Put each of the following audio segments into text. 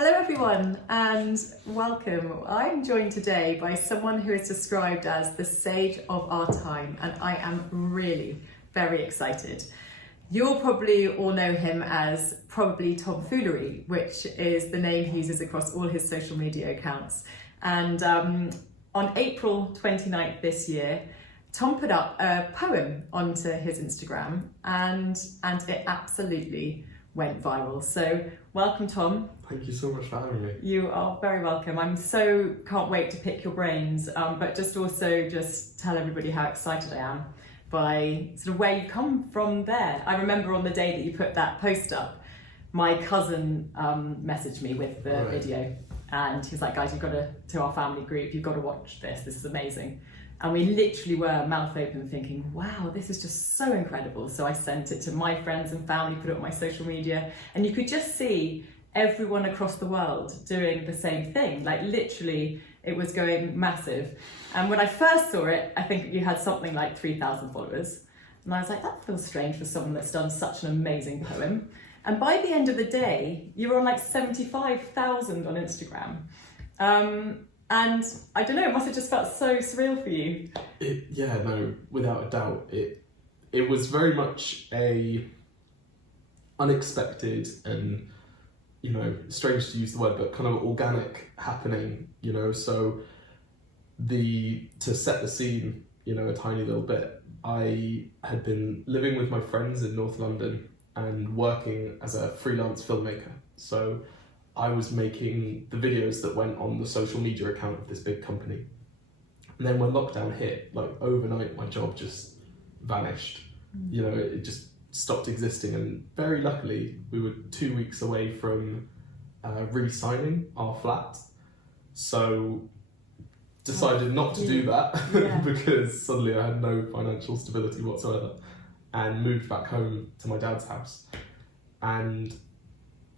Hello everyone and welcome. I'm joined today by someone who is described as the sage of our time, and I am really very excited. You'll probably all know him as probably Tom Foolery, which is the name he uses across all his social media accounts. And on April 29th this year, Tom put up a poem onto his Instagram and it absolutely went viral. So welcome, Tom. Thank you so much for having me. You are very welcome. Can't wait to pick your brains, but just tell everybody how excited I am by sort of where you come from there. I remember on the day that you put that post up, my cousin messaged me with the video, and he was like, guys, to our family group, you've got to watch this is amazing. And we literally were mouth open thinking, wow, this is just so incredible. So I sent it to my friends and family, put it on my social media, and you could just see everyone across the world doing the same thing. Like literally, it was going massive. And when I first saw it, I think you had something like 3,000 followers. And I was like, that feels strange for someone that's done such an amazing poem. And by the end of the day, you were on like 75,000 on Instagram. And I don't know, it must have just felt so surreal for you. Without a doubt. It was very much a unexpected and, strange to use the word, but kind of organic happening, so to set the scene, a tiny little bit, I had been living with my friends in North London and working as a freelance filmmaker. So I was making the videos that went on the social media account of this big company. And then when lockdown hit, like overnight, my job just vanished. It just stopped existing. And very luckily, we were 2 weeks away from re-signing our flat. So decided not to do that because suddenly I had no financial stability whatsoever, and moved back home to my dad's house. And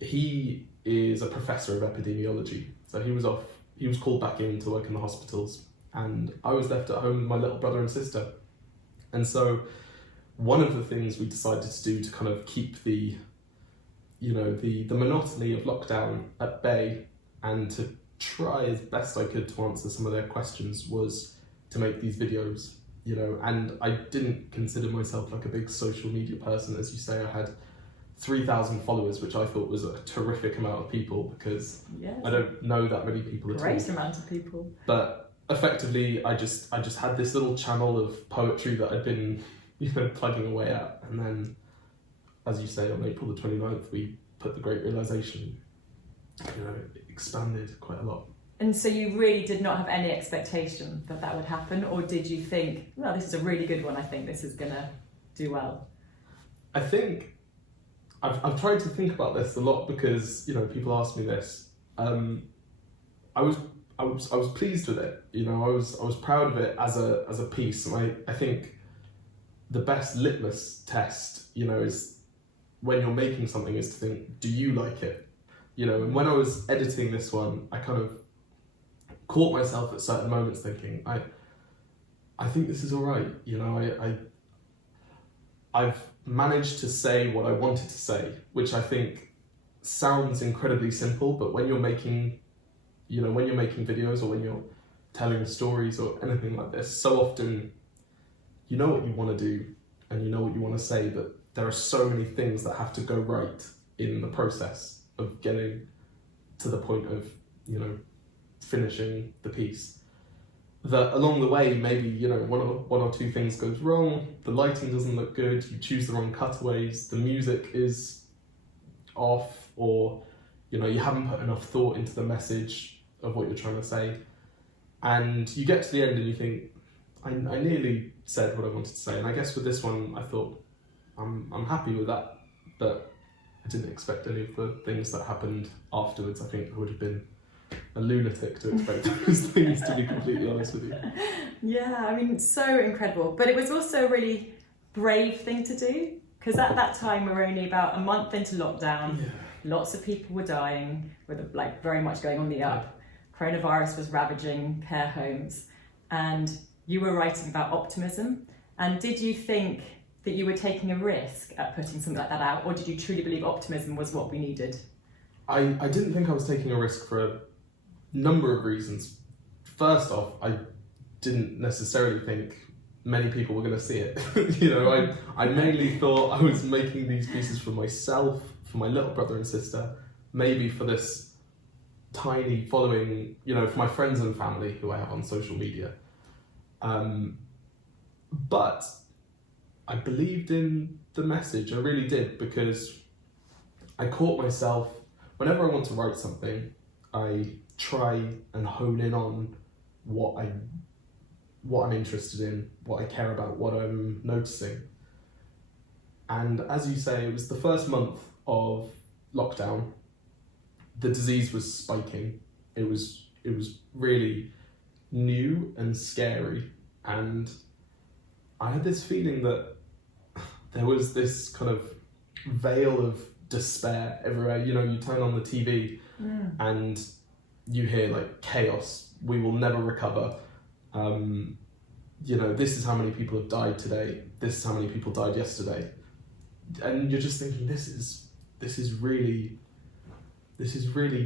he is a professor of epidemiology, so he was called back in to work in the hospitals, and I was left at home with my little brother and sister. And so one of the things we decided to do to kind of keep the monotony of lockdown at bay and to try as best I could to answer some of their questions was to make these videos, and I didn't consider myself like a big social media person. As you say, I had 3,000 followers, which I thought was a terrific amount of people because I don't know that many people at all. Great amount of people. But effectively, I just had this little channel of poetry that I'd been, plugging away at. And then, as you say, on April the 29th, we put the Great Realisation. It expanded quite a lot. And so you really did not have any expectation that would happen, or did you think, well, this is a really good one, I think this is gonna do well? I think I've tried to think about this a lot because people ask me this. I was pleased with it. I was proud of it as a piece, and I think the best litmus test is when you're making something is to think, do you like it? And when I was editing this one, I kind of caught myself at certain moments thinking, I think this is all right. I've managed to say what I wanted to say, which I think sounds incredibly simple, but when you're making videos or when you're telling stories or anything like this, so often you know what you want to do and you know what you want to say, but there are so many things that have to go right in the process of getting to the point of, finishing the piece. That along the way, maybe, one or two things goes wrong, the lighting doesn't look good, you choose the wrong cutaways, the music is off, or, you haven't put enough thought into the message of what you're trying to say. And you get to the end and you think, I nearly said what I wanted to say. And I guess with this one, I thought, I'm happy with that, but I didn't expect any of the things that happened afterwards. I think I would have been a lunatic to expect those things, to be completely honest with you. Yeah, so incredible. But it was also a really brave thing to do, because at that time we were only about a month into lockdown. Yeah. Lots of people were dying, with very much going on the up. Coronavirus was ravaging care homes, and you were writing about optimism. And did you think that you were taking a risk at putting something like that out, or did you truly believe optimism was what we needed? I didn't think I was taking a risk for a number of reasons. First off, I didn't necessarily think many people were going to see it. I mainly thought I was making these pieces for myself, for my little brother and sister, maybe for this tiny following, for my friends and family who I have on social media. But I believed in the message, I really did, because I caught myself, whenever I want to write something, I try and hone in on what I'm interested in, what I care about, what I'm noticing. And as you say, it was the first month of lockdown. The disease was spiking. It was really new and scary, and I had this feeling that there was this kind of veil of despair everywhere. You turn on the TV and you hear like chaos, we will never recover. This is how many people have died today, this is how many people died yesterday. And you're just thinking, this is really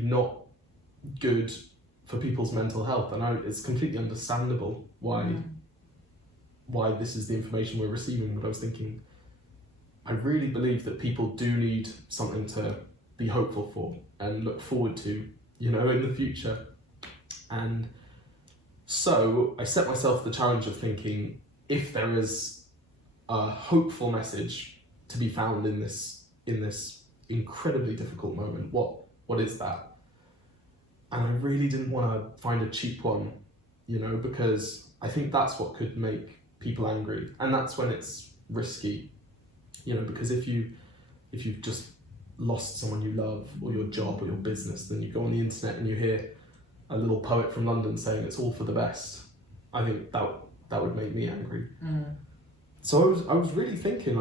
not good for people's mental health. And it's completely understandable why this is the information we're receiving. But I was thinking, I really believe that people do need something to be hopeful for and look forward to, in the future. And so I set myself the challenge of thinking, if there is a hopeful message to be found in this incredibly difficult moment, what is that? And I really didn't want to find a cheap one, because I think that's what could make people angry, and that's when it's risky, because if you've just lost someone you love, or your job, or your business, then you go on the internet and you hear a little poet from London saying it's all for the best. I think that would make me angry. So I was really thinking,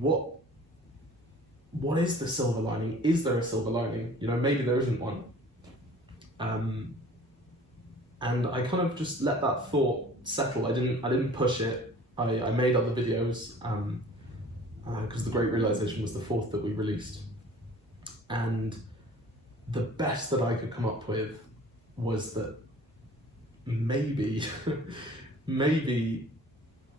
what is the silver lining? Is there a silver lining? Maybe there isn't one. And I kind of just let that thought settle. I didn't push it. I made other videos, because the Great Realisation was the 4th that we released. And the best that I could come up with was that maybe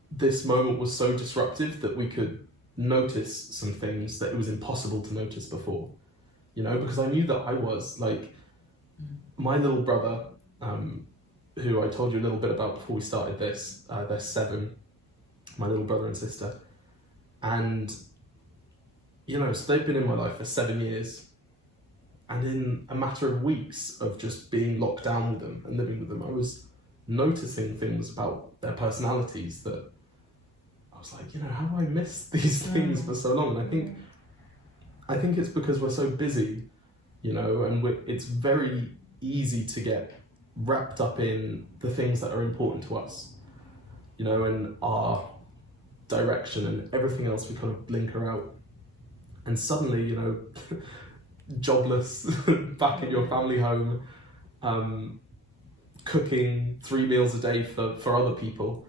this moment was so disruptive that we could notice some things that it was impossible to notice before. Because I knew that I was, like, my little brother, who I told you a little bit about before we started this, they're 7, my little brother and sister. And, so they've been in my life for 7 years. And in a matter of weeks of just being locked down with them and living with them, I was noticing things about their personalities that I was like, how have I missed these things for so long? And I think it's because we're so busy, and it's very easy to get wrapped up in the things that are important to us, and our direction, and everything else we kind of blinker out. And suddenly, jobless, back in your family home, cooking 3 meals a day for other people,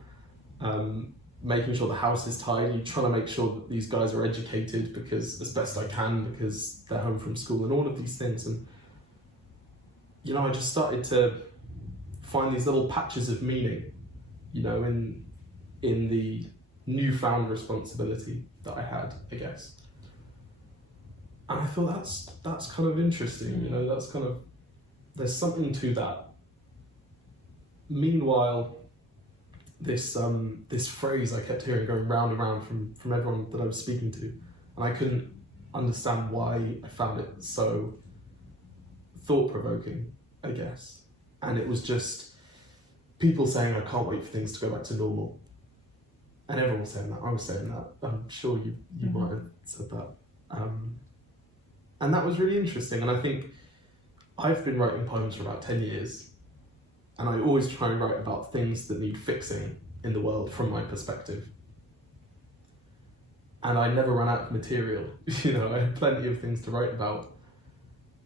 making sure the house is tidy, trying to make sure that these guys are educated because as best I can, because they're home from school, and all of these things. And I just started to find these little patches of meaning, in the newfound responsibility that I had, I guess. And I thought that's kind of interesting, that's kind of, there's something to that. Meanwhile, this phrase I kept hearing going round and round from everyone that I was speaking to, and I couldn't understand why I found it so thought-provoking, I guess. And it was just people saying, I can't wait for things to go back to normal. And everyone was saying that, I was saying that, I'm sure you might have said that. And that was really interesting, and I think I've been writing poems for about 10 years, and I always try and write about things that need fixing in the world from my perspective. And I never ran out of material, I had plenty of things to write about.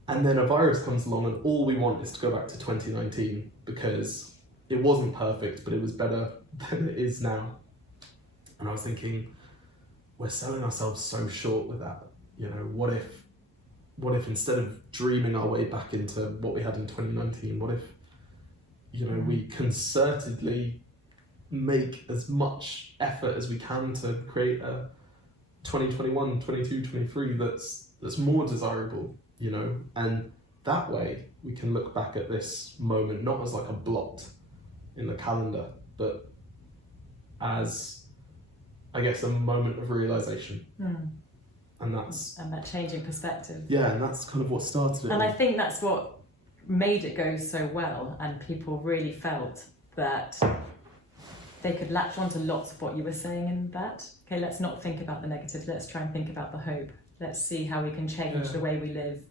And then a virus comes along and all we want is to go back to 2019 because it wasn't perfect, but it was better than it is now. And I was thinking, we're selling ourselves so short with that. what if instead of dreaming our way back into what we had in 2019, what if, you know, we concertedly make as much effort as we can to create a 2021, 22, 23 that's more desirable, you know, and that way we can look back at this moment not as like a blot in the calendar, but as, I guess, a moment of realization. And that changing perspective. Yeah, and that's kind of what started it. And I think that's what made it go so well, and people really felt that they could latch onto lots of what you were saying in that. Okay, let's not think about the negatives, let's try and think about the hope. Let's see how we can change the way we live.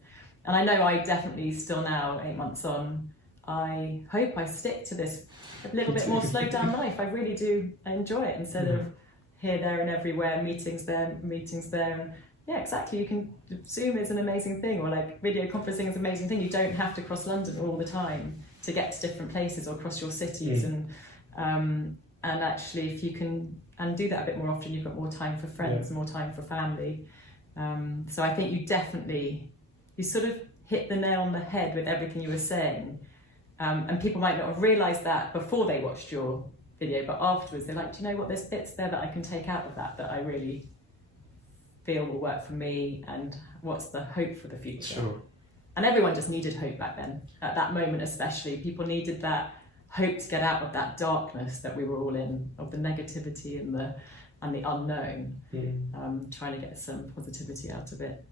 And I know I definitely still now, 8 months on, I hope I stick to this a little bit more slowed down life. I really do enjoy it, instead of here, there and everywhere, meetings there. And yeah, exactly. You can, Zoom is an amazing thing, or like video conferencing is an amazing thing. You don't have to cross London all the time to get to different places or cross your cities. And actually, if you can and do that a bit more often, you've got more time for friends, more time for family. So I think you sort of hit the nail on the head with everything you were saying. And people might not have realised that before they watched your video, but afterwards they're like, do you know what, there's bits there that I can take out of that I really feel will work for me, and what's the hope for the future. Sure. And everyone just needed hope back then, at that moment especially. People needed that hope to get out of that darkness that we were all in, of the negativity and the unknown, trying to get some positivity out of it.